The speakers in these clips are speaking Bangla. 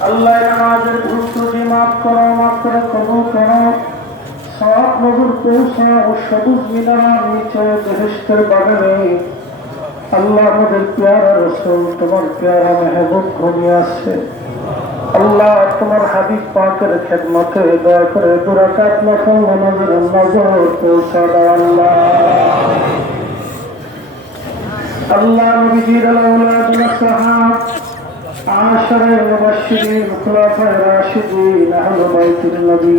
আল্লাহ আমাদের ত্রুটি মাফ করো মাফ করে কবুল করো। সব নজর পৌঁছা ও সবুজ মিনার নিচে বেহেস্তের বাগানে। আল্লাহ আমাদের পেয়ারা রসুল, তোমার পেয়ারা মেহবুব ঘুমিয়ে আসছে। আল্লাহ তোমার হাবিব পাকের খেদমতে দয়া করে দুরাকাত নফল নামাজের নজর পৌঁছা দাও আল্লাহ। আল্লাহ নবীজির আলাউলাদ সাহাব আশরের মুবাশশিরিন, খুলাফায়ে রাশিদিন, আহলে বাইতুল নবী।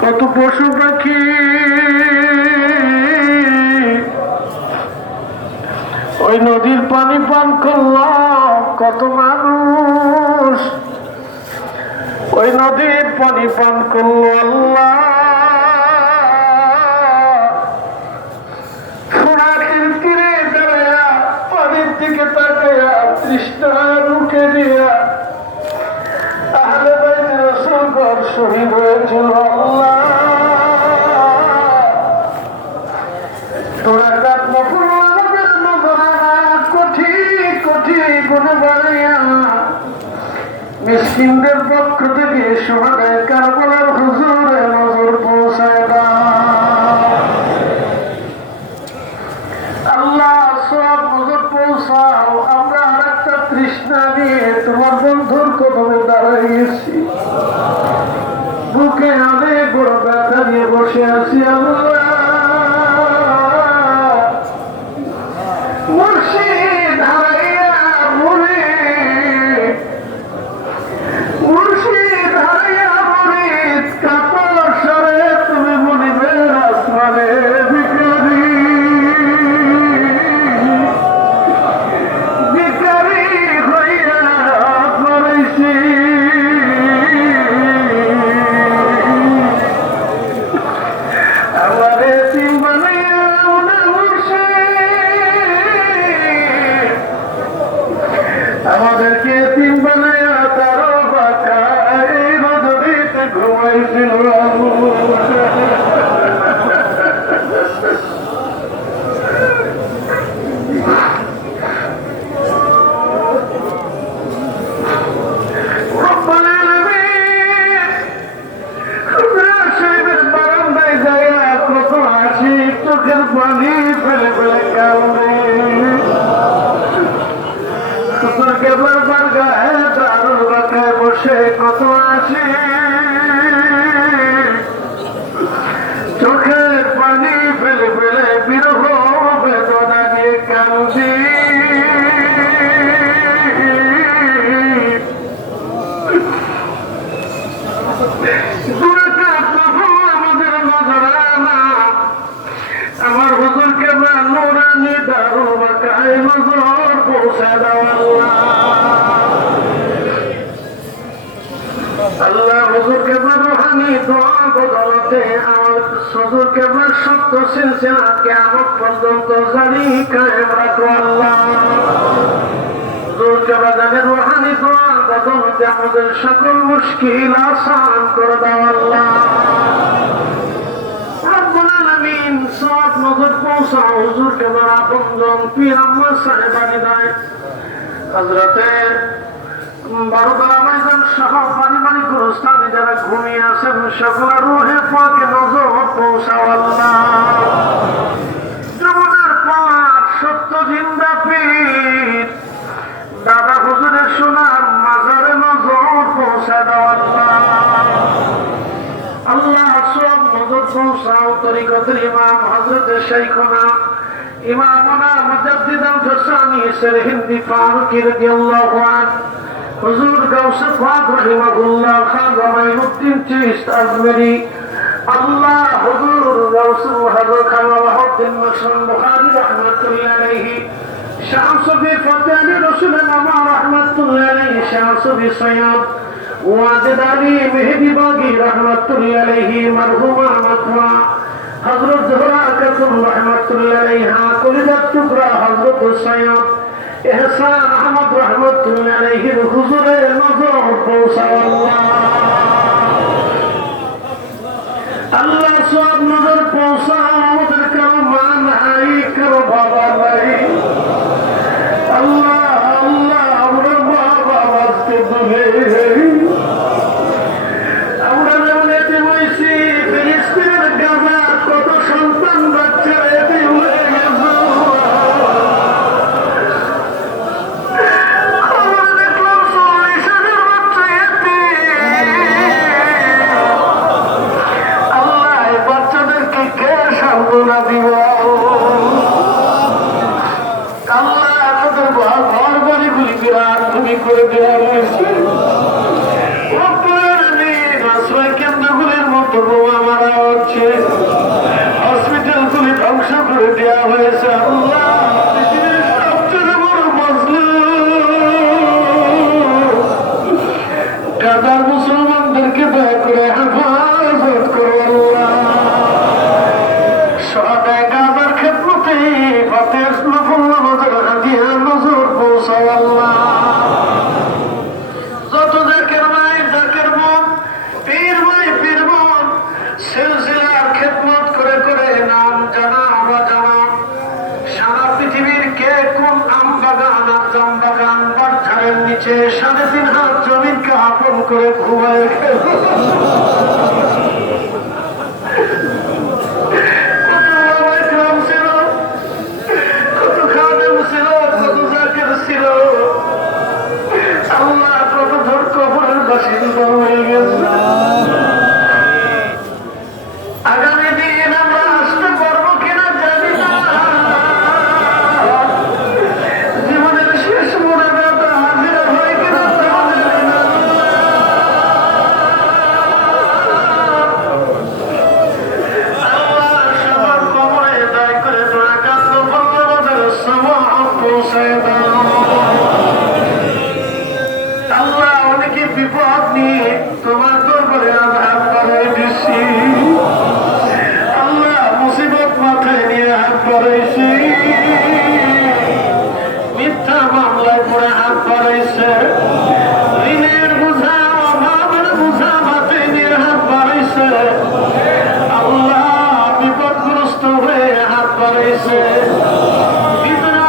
কত পশু পাখি ওই নদীর পানি পান করলাম কত মানুষ। ওই নদীর পানি পান করল আল্লাহ। গুণ বাড়িয়া মিসকিনদের পক্ষ থেকে সমাজের কারবালার হুজুরে নজর পৌঁছায় না। আল্লাহ সব নজর পৌঁছাও, আমরা আর একটা তৃষ্ণা নিয়ে তোমার বন্ধুর পৌঁছা দাও আল্লাহ হুজুর কেবলা রোহানি দোয়া বদলতে আমার হুজুর কেবলা সত্য সিলসিলাকে আমার পর্যন্ত জানি কায়েম রাখো আমাদের সকল মুশকিল আসান করে দাও পৌঁছাও হুজুর কেবল আপনজন পীর আম্মা সাহেবানি দেয় হজরতে যারা পীর দাদা হুজুরের সোনার মাজারে নজর পৌঁছা দাও আল্লাহ আল্লাহ সব নজর পৌঁছাও, তরিকতের ইমাম হযরত শাইখুনা ইমামনা মুজাদ্দিদ আল-ফসানি সরহিন্দি ফারুকি রাদিয়াল্লাহু আনহু। হুজুর গাউস পাক রাহিমাহুল্লাহ খান মাইনুদ্দিন চিশত আজমেরি। আল্লাহ হুজুর গাউস হযরত খান ওয়াহিউদ্দিন মাসরুম বুখারী রাহমাতুল্লাহ আলাইহি। শামসুফি ফতেহানি রসুল মামা রহমতুল্লাহ আলাইহি। শামসুফি সৈয়দ ওয়াজেদ আলী মেহেদি বাগি রহমতুল্লাহ আলাইহি। মারহুমা মাতওয়া হযরত জোহরা কাসম রহমতুল্লাহ আলাইহা কলিজাত টুকরা হযরত সৈয়দ এহসান আহমদ রহমতুল্লাহ করে দেওয়া হয়েছে বাড়াইছে ভিতরে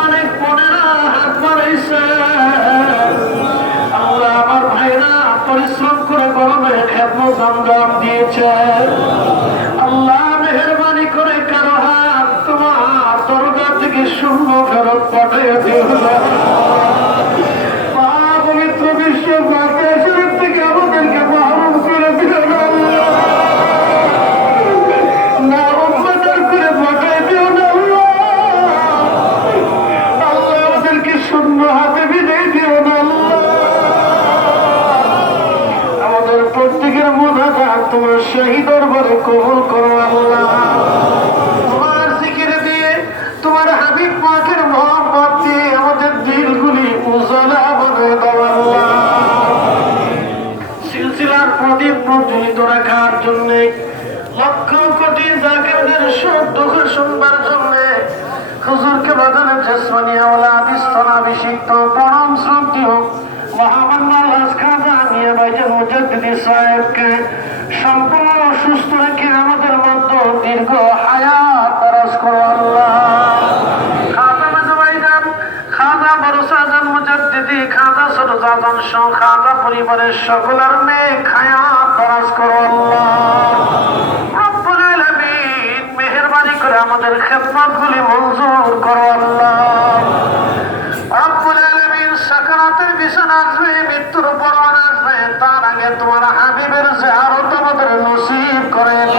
আল্লাহ আমার ভাইরা পরিশ্রম করে গরমে খেদমত আঞ্জাম দিয়েছে। আল্লাহ মেহরবানি করে কারও হাত তোমার থেকে শূন্য ফেরত পাঠিয়ে দিও শাহী দরবারে কবুল করো আল্লাহ। তোমার জিকির দিয়ে, তোমার হাবিব পাকের মোহাম্মত দিয়ে আমাদের দিলগুলি উজালা বনে দাও আল্লাহ। সিলসিলার প্রদীপ প্রজ্বলিত রাখার জন্য, লক্ষ কোটি জাকিরদের সুখ দুঃখ শুনবার জন্য হুজুরকে বাদানের জসমানিয়াওয়ালা বিস্তনাভিষিক্ত পরম শ্রদ্ধেয় মহামান্য আল্লাহ খাজা নিয়ে মুজাদ্দিদি সাহেবকে সম্পূর্ণ সুস্থ রেখে আমাদের মধ্যে দীর্ঘ হায়াত দারাজ করো আল্লাহ। খাজা দারাজ করো আমাদের খেদমতগুলি মঞ্জুর করো আল্লাহ। বিছানা আসবে মৃত্যুর পরওয়ান আসবে তার আগে তোমার হাবিবের জিয়ারত আমাদের নসিব করেন।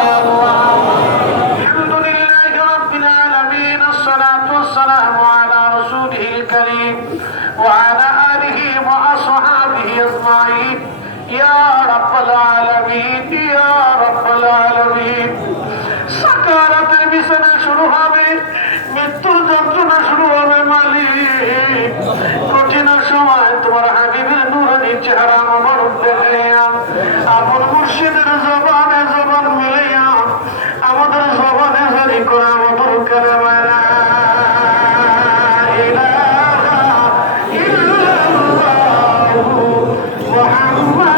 আলহামদুলিল্লাহ রাব্বিল আলামিন, আসসালাতু ওয়াসসালামু আলা রাসূলিল কারীম, ওয়া আলা আলিহি ওয়া আসহাবিহি আজমাইন। ইয়া রাব্বাল আলামিন, ইয়া রাব্বাল আলামিন। সাকারাতের বিছানা শুরু হবে, মৃত্যুর যন্ত্রণা শুরু হবে মালিক। Wow.